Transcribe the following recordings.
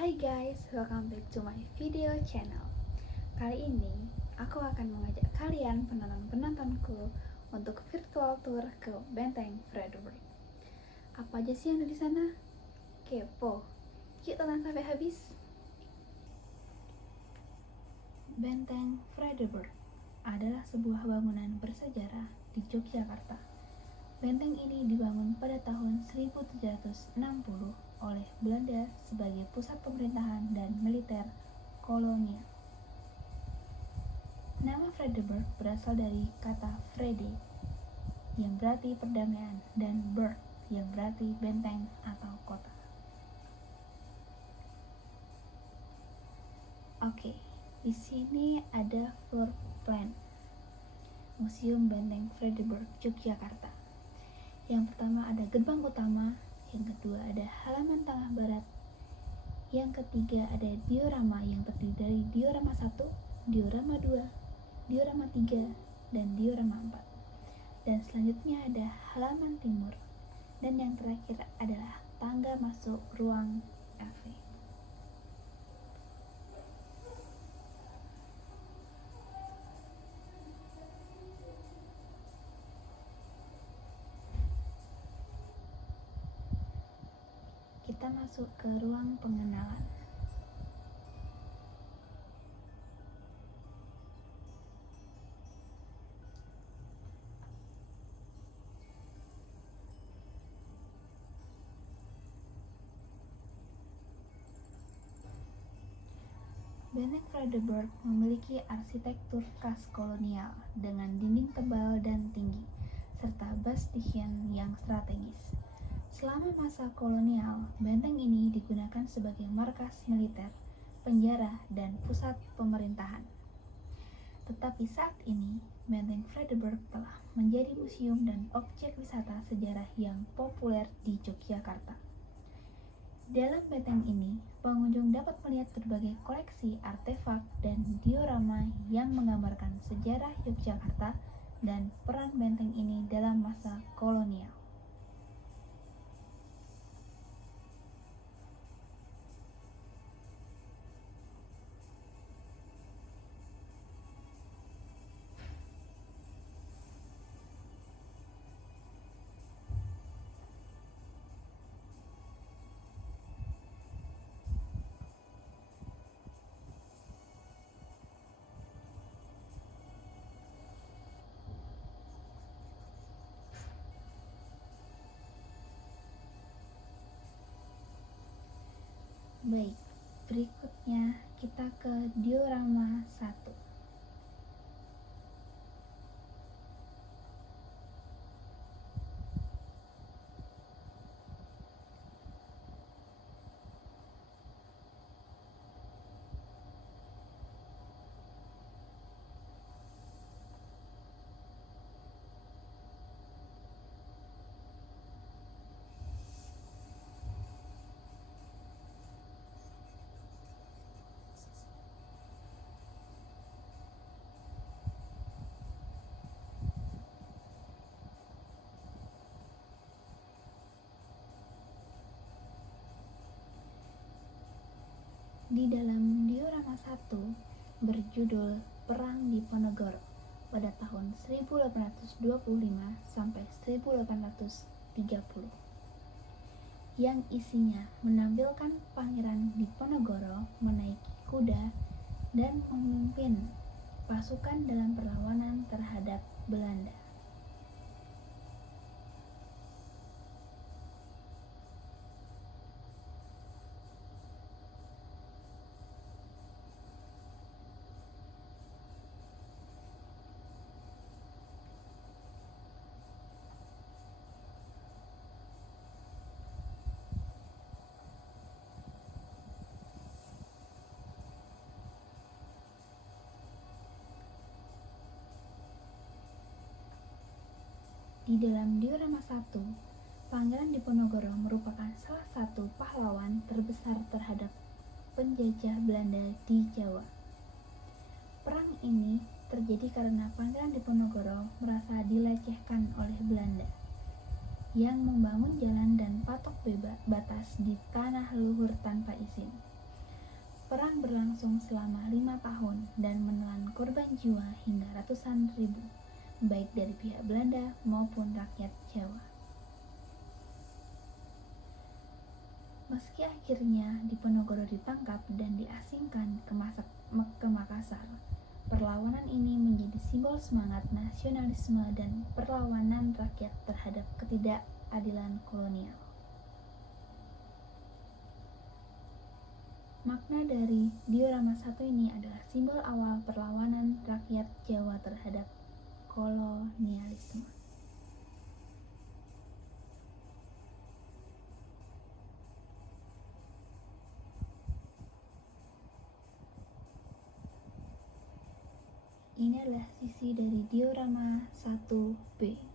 Hai guys, welcome back to my video channel. Kali ini aku akan mengajak kalian penonton-penontonku untuk virtual tour ke Benteng Frederick. Apa aja sih yang ada di sana? Kepo. Yuk tonton sampai habis. Benteng Frederick adalah sebuah bangunan bersejarah di Yogyakarta. Benteng ini dibangun pada tahun 1760 oleh Belanda sebagai pusat pemerintahan dan militer kolonial. Nama Frederick berasal dari kata Vrede yang berarti perdamaian dan Burg yang berarti benteng atau kota. Oke, di sini ada floor plan Museum Benteng Frederick Yogyakarta. Yang pertama ada gerbang utama, yang kedua ada halaman tengah barat, yang ketiga ada diorama yang terdiri dari diorama 1, diorama 2, diorama 3, dan diorama 4. Dan selanjutnya ada halaman timur, dan yang terakhir adalah tangga masuk ruang FV. Kita masuk ke ruang pengenalan. Benteng Frederick memiliki arsitektur khas kolonial dengan dinding tebal dan tinggi, serta bastion yang strategis. Selama masa kolonial, benteng ini digunakan sebagai markas militer, penjara, dan pusat pemerintahan. Tetapi saat ini, Benteng Frederick telah menjadi museum dan objek wisata sejarah yang populer di Yogyakarta. Dalam benteng ini, pengunjung dapat melihat berbagai koleksi artefak dan diorama yang menggambarkan sejarah Yogyakarta dan peran benteng ini dalam masa kolonial. Baik, berikutnya kita ke diorama 1. Di dalam diorama 1 berjudul Perang Diponegoro pada tahun 1825 sampai 1830 yang isinya menampilkan Pangeran Diponegoro menaiki kuda dan memimpin pasukan dalam perlawanan terhadap Belanda. Di dalam diorama 1, Pangeran Diponegoro merupakan salah satu pahlawan terbesar terhadap penjajah Belanda di Jawa. Perang ini terjadi karena Pangeran Diponegoro merasa dilecehkan oleh Belanda yang membangun jalan dan patok batas di tanah leluhur tanpa izin. Perang berlangsung selama 5 tahun dan menelan korban jiwa hingga ratusan ribu, baik dari pihak Belanda maupun rakyat Jawa. Meski akhirnya Diponegoro ditangkap dan diasingkan ke Makassar, perlawanan ini menjadi simbol semangat nasionalisme dan perlawanan rakyat terhadap ketidakadilan kolonial. Makna dari diorama 1 ini adalah simbol awal perlawanan rakyat Jawa terhadap kolonialisme. Ini adalah sisi dari diorama 1B.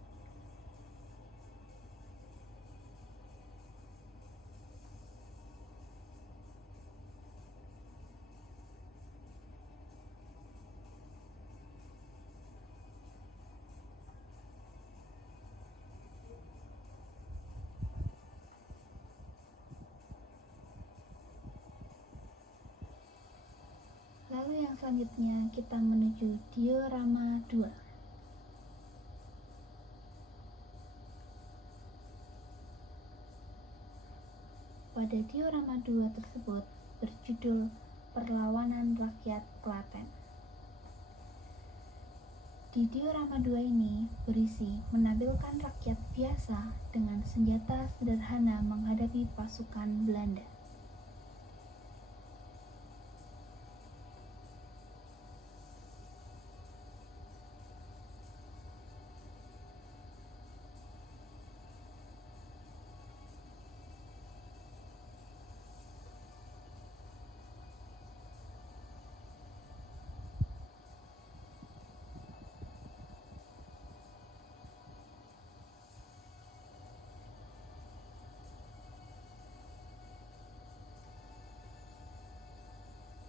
Lalu yang selanjutnya kita menuju diorama 2. Pada diorama 2 tersebut berjudul Perlawanan Rakyat Klaten. Di diorama 2 ini berisi menampilkan rakyat biasa dengan senjata sederhana menghadapi pasukan Belanda.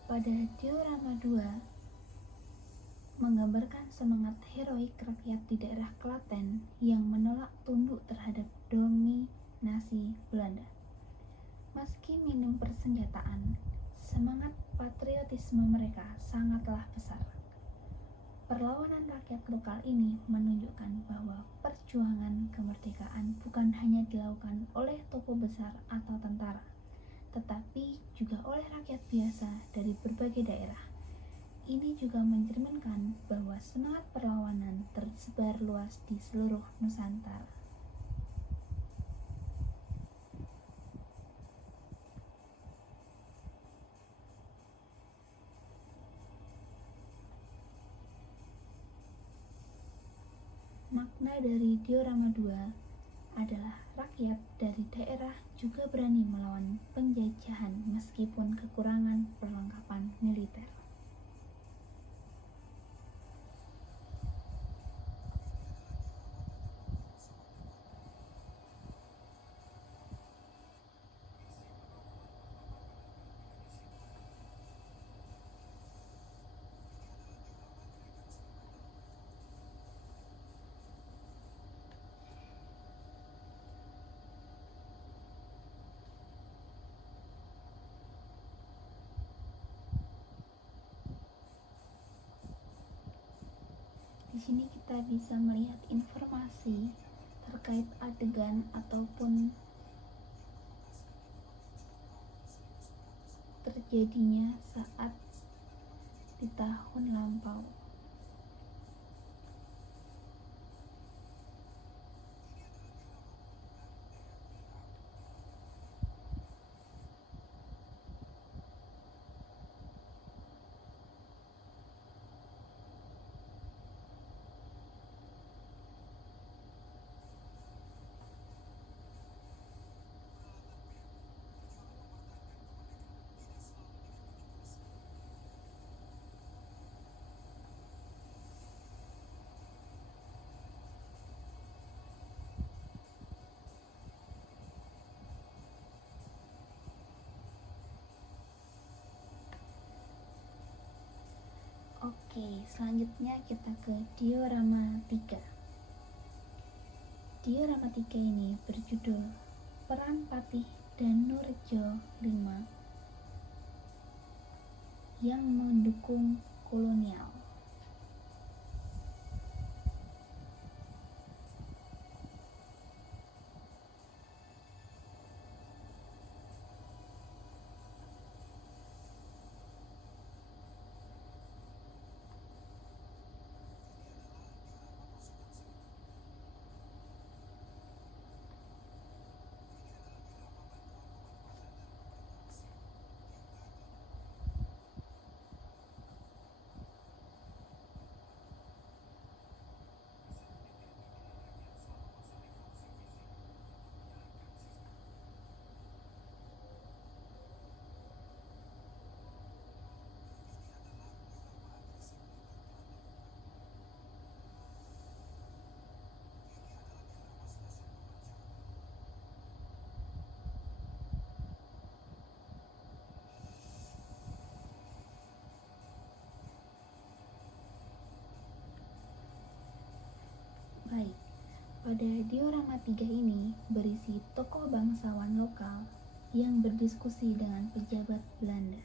Pada diorama 2 menggambarkan semangat heroik rakyat di daerah Klaten yang menolak tunduk terhadap dominasi Belanda. Meski minim persenjataan, semangat patriotisme mereka sangatlah besar. Perlawanan rakyat lokal ini menunjukkan bahwa perjuangan kemerdekaan bukan hanya dilakukan oleh tokoh besar atau tentara, tetapi juga oleh rakyat biasa dari berbagai daerah. Ini juga mencerminkan bahwa semangat perlawanan tersebar luas di seluruh Nusantara. Makna dari diorama 2 adalah rakyat dari daerah juga berani melawan penjajahan meskipun kekurangan perlengkapan militer. Di sini kita bisa melihat informasi terkait adegan ataupun terjadinya saat di tahun lampau. Oke, selanjutnya kita ke diorama 3. Diorama 3 ini berjudul Peran Patih dan Nurjo 5. yang mendukung kolonial. Baik, pada diorama 3 ini berisi tokoh bangsawan lokal yang berdiskusi dengan pejabat Belanda.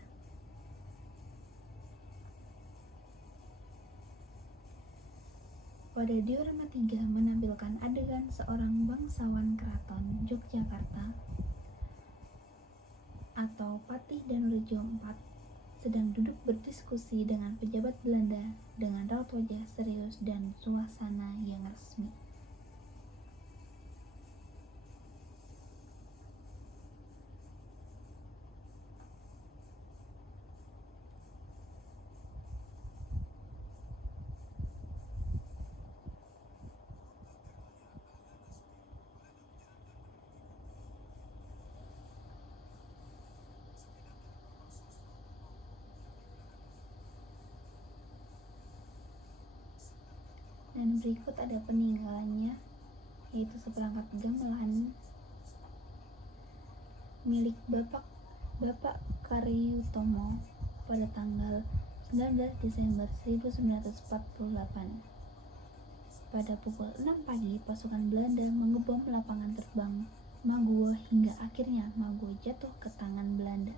Pada diorama 3 menampilkan adegan seorang bangsawan keraton Yogyakarta atau Patih Danurejo IV sedang duduk berdiskusi dengan pejabat Belanda dengan raut wajah serius dan suasana yang resmi. Dan berikut ada peninggalannya, yaitu seperangkat gamelan milik Bapak Karyutomo pada tanggal 19 Desember 1948. Pada pukul 6 pagi, pasukan Belanda mengebom lapangan terbang Maguwo hingga akhirnya Maguwo jatuh ke tangan Belanda.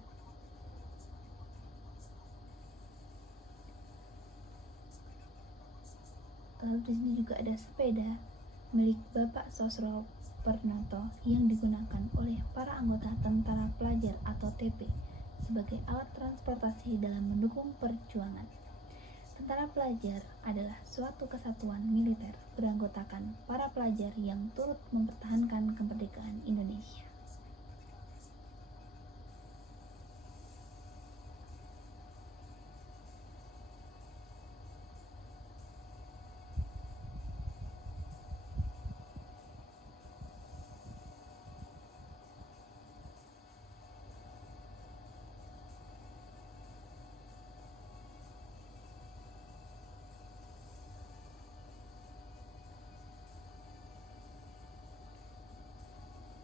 Lalu di sini juga ada sepeda milik Bapak Sosro Pernoto yang digunakan oleh para anggota Tentara Pelajar atau TP sebagai alat transportasi dalam mendukung perjuangan. Tentara Pelajar adalah suatu kesatuan militer beranggotakan para pelajar yang turut mempertahankan kemerdekaan Indonesia.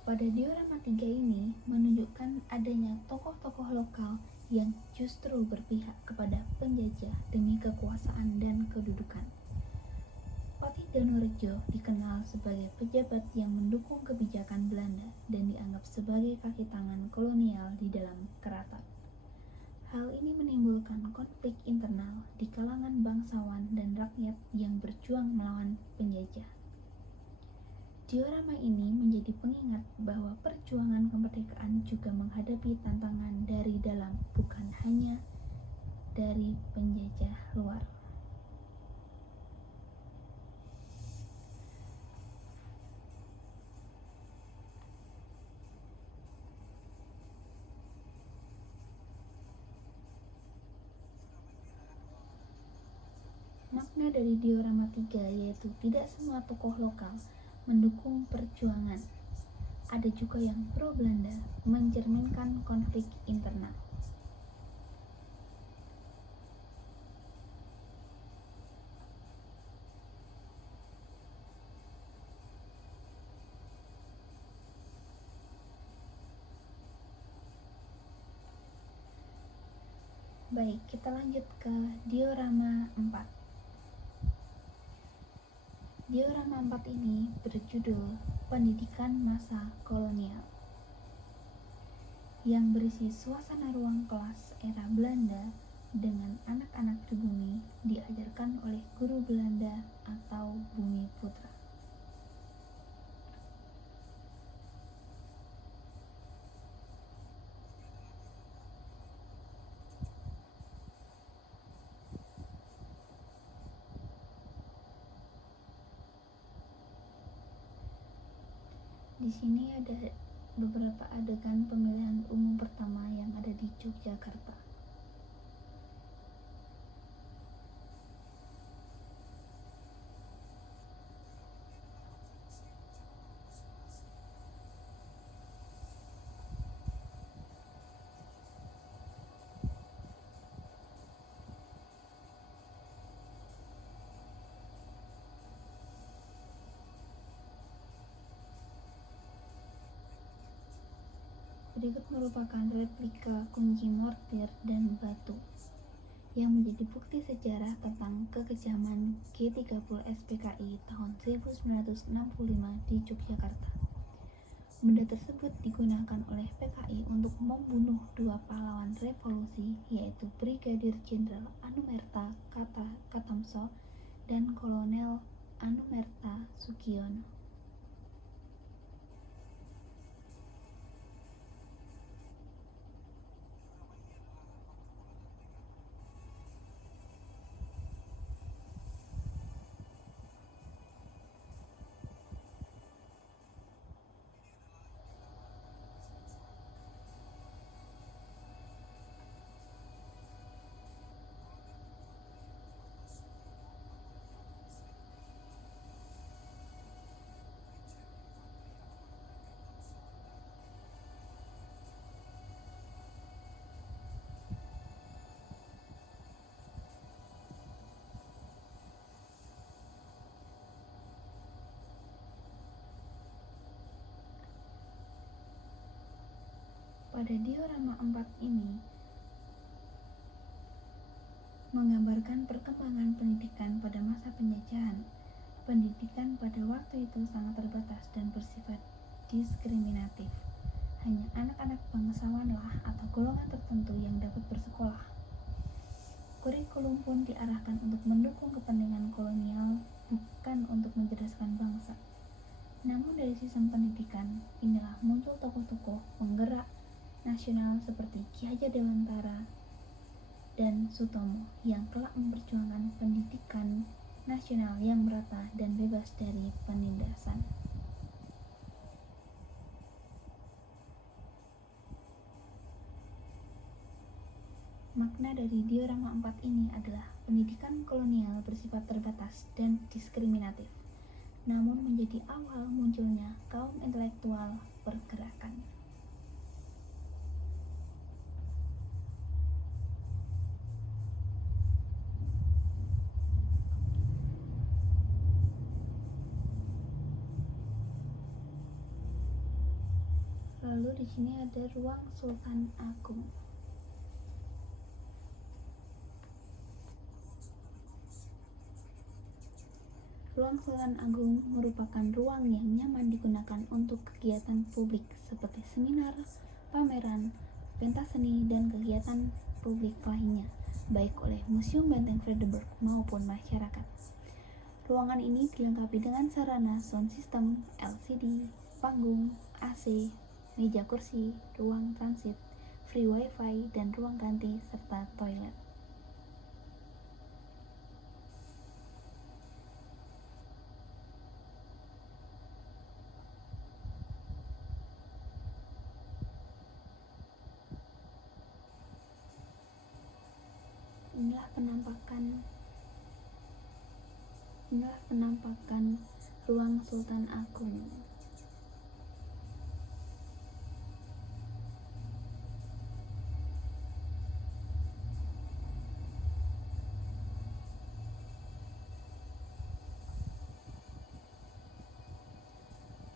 Pada diorama 3 ini menunjukkan adanya tokoh-tokoh lokal yang justru berpihak kepada penjajah demi kekuasaan dan kedudukan. Patih Danurejo dikenal sebagai pejabat yang mendukung kebijakan Belanda dan dianggap sebagai kaki tangan kolonial di dalam keraton. Hal ini menimbulkan konflik internal di kalangan bangsawan dan rakyat yang berjuang melawan penjajah. Diorama ini menjadi pengingat bahwa perjuangan kemerdekaan juga menghadapi tantangan dari dalam, bukan hanya dari penjajah luar. Makna dari diorama 3 yaitu tidak semua tokoh lokal mendukung perjuangan. Ada juga yang pro Belanda, mencerminkan konflik internal. Baik, kita lanjut ke diorama 4. Diorama 4 ini berjudul Pendidikan Masa Kolonial, yang berisi suasana ruang kelas era Belanda dengan anak-anak pribumi diajarkan oleh guru Belanda atau Bumi Putra. Di sini ada beberapa adegan pemilihan umum pertama yang ada di Yogyakarta. Berikut merupakan replika kunci mortir dan batu yang menjadi bukti sejarah tentang kekejaman G30 SPKI tahun 1965 di Yogyakarta. Benda tersebut digunakan oleh PKI untuk membunuh dua pahlawan revolusi, yaitu Brigadir Jenderal Anumerta Katamso dan Kolonel Anumerta Sugiono. Pada diorama 4 ini menggambarkan perkembangan pendidikan pada masa penjajahan. Pendidikan pada waktu itu sangat terbatas dan bersifat diskriminatif. Hanya anak-anak bangsawanlah atau golongan tertentu yang dapat bersekolah. Kurikulum pun diarahkan untuk mendukung kepentingan kolonial, bukan untuk mencerdaskan bangsa. Namun dari sistem pendidikan, inilah muncul tokoh-tokoh penggerak nasional seperti Ki Hajar Dewantara dan Sutomo yang kelak memperjuangkan pendidikan nasional yang merata dan bebas dari penindasan. Makna dari diorama 4 ini adalah pendidikan kolonial bersifat terbatas dan diskriminatif, namun menjadi awal munculnya kaum intelektual pergerakan. Lalu di sini ada ruang Sultan Agung. Ruang Sultan Agung merupakan ruang yang nyaman digunakan untuk kegiatan publik seperti seminar, pameran, pentas seni, dan kegiatan publik lainnya, baik oleh Museum Benteng Fredericburg maupun masyarakat. Ruangan ini dilengkapi dengan sarana sound system, LCD, panggung, AC, meja kursi, ruang transit, free wifi, dan ruang ganti, serta toilet. Inilah penampakan ruang Sultan Agung.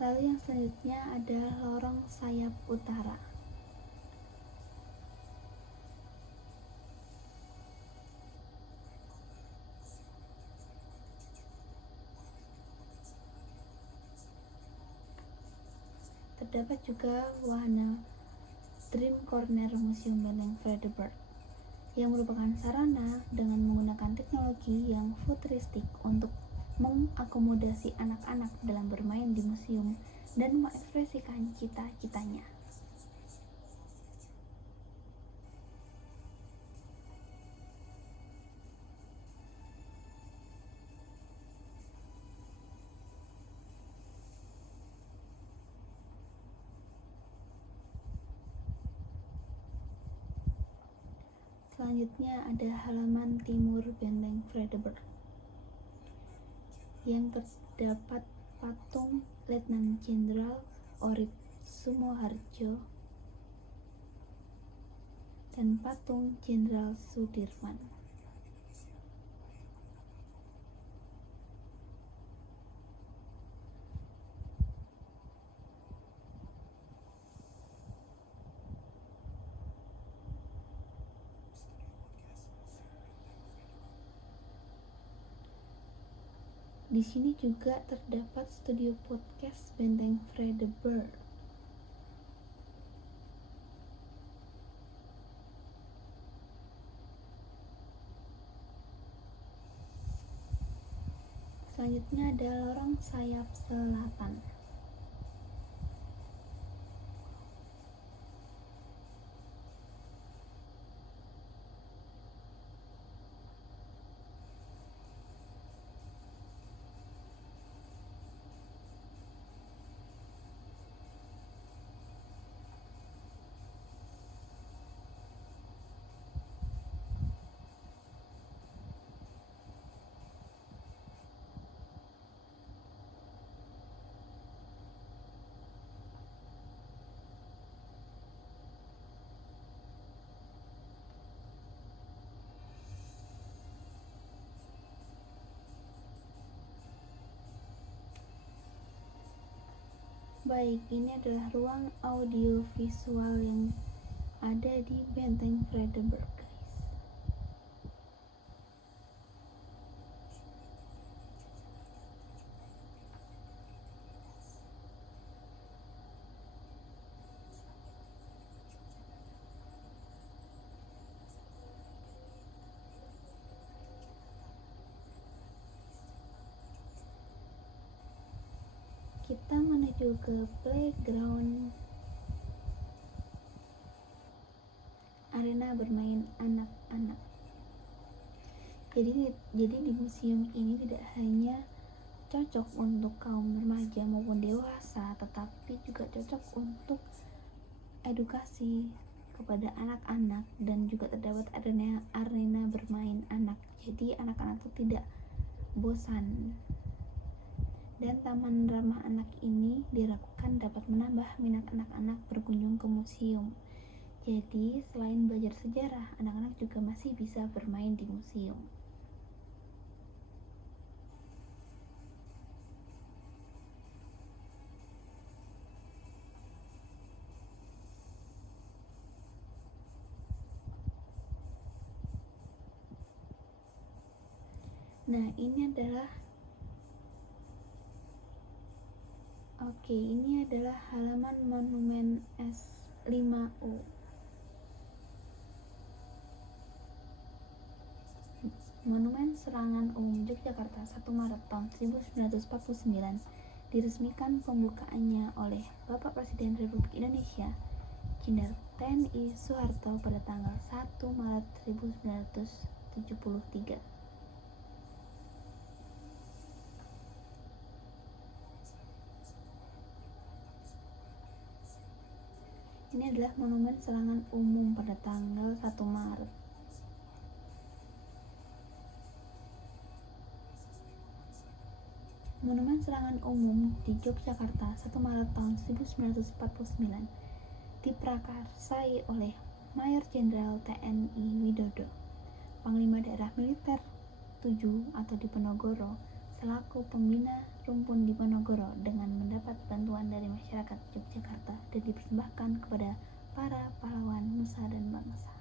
Lalu yang selanjutnya ada lorong sayap utara. Terdapat juga wahana Dream Corner Museum Benteng Fredericburg. yang merupakan sarana dengan menggunakan teknologi yang futuristik untuk mengakomodasi anak-anak dalam bermain di museum dan mengekspresikan cita-citanya. Selanjutnya ada halaman timur Benteng Vredenburg yang terdapat patung Letnan Jenderal Orip Sumoharjo dan patung Jenderal Sudirman. Di sini juga terdapat studio podcast Benteng Vredenburg. Selanjutnya ada lorong sayap selatan. Baik, ini adalah ruang audio visual yang ada di Benteng Vredenburg, guys. Kita menuju ke playground, arena bermain anak-anak. Jadi di museum ini tidak hanya cocok untuk kaum remaja maupun dewasa, tetapi juga cocok untuk edukasi kepada anak-anak, dan juga terdapat arena bermain anak. Jadi anak-anak itu tidak bosan. Dan taman ramah anak ini diharapkan dapat menambah minat anak-anak berkunjung ke museum. Jadi selain belajar sejarah, anak-anak juga masih bisa bermain di museum. Nah, ini adalah halaman monumen S5U. Monumen Serangan Umum Yogyakarta 1 Maret tahun 1949 diresmikan pembukaannya oleh Bapak Presiden Republik Indonesia Jenderal TNI Soeharto pada tanggal 1 Maret 1973. Ini adalah monumen serangan umum pada tanggal 1 Maret. Monumen serangan umum di Yogyakarta 1 Maret tahun 1949 diprakarsai oleh Mayor Jenderal TNI Widodo, Panglima Daerah Militer 7 atau Diponegoro, selaku pembina rumpun Diponegoro, dengan mendapat bantuan dari masyarakat Yogyakarta dan dipersembahkan kepada para pahlawan nusa dan bangsa.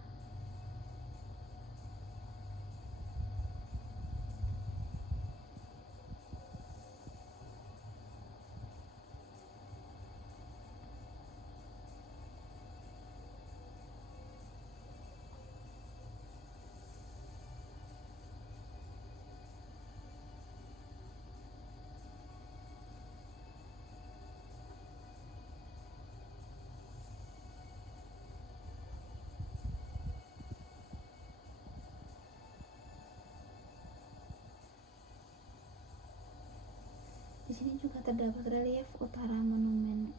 terdapat relief utara monumen,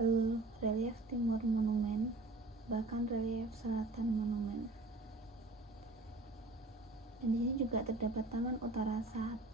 lalu relief timur monumen, bahkan relief selatan monumen. Dan di sini juga terdapat Taman Utara 1.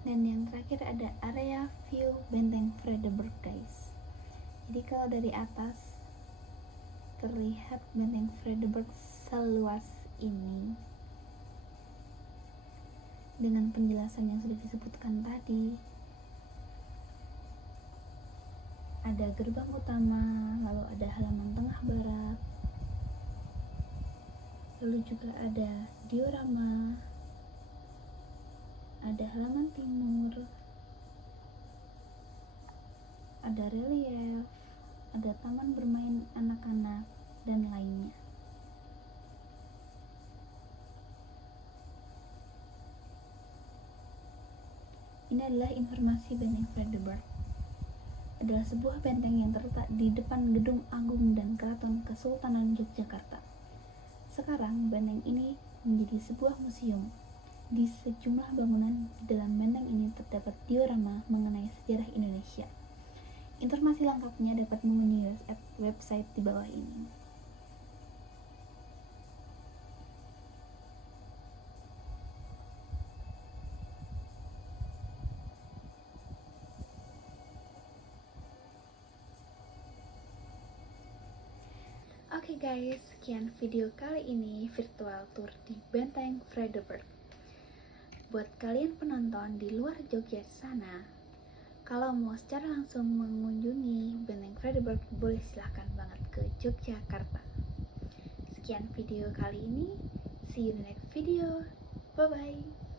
Dan yang terakhir ada area view Benteng Vredenburg, guys. Jadi kalau dari atas terlihat Benteng Vredenburg seluas ini dengan penjelasan yang sudah disebutkan tadi. Ada gerbang utama, lalu ada halaman tengah barat, lalu juga ada diorama, ada halaman timur, ada relief, ada taman bermain anak-anak, dan lainnya. Ini adalah informasi Benteng Vredenburg. Adalah sebuah benteng yang terletak di depan Gedung Agung dan Keraton Kesultanan Yogyakarta. Sekarang benteng ini menjadi sebuah museum. Di sejumlah bangunan di dalam benteng ini terdapat diorama mengenai sejarah Indonesia. Informasi lengkapnya dapat mengunjungi website di bawah ini. Oke guys, sekian video kali ini virtual tour di Benteng Vredenburg. Buat kalian penonton di luar Jogja sana, kalau mau secara langsung mengunjungi Benteng Vredenburg, boleh silahkan banget ke Yogyakarta. Sekian video kali ini, see you in the next video, bye bye.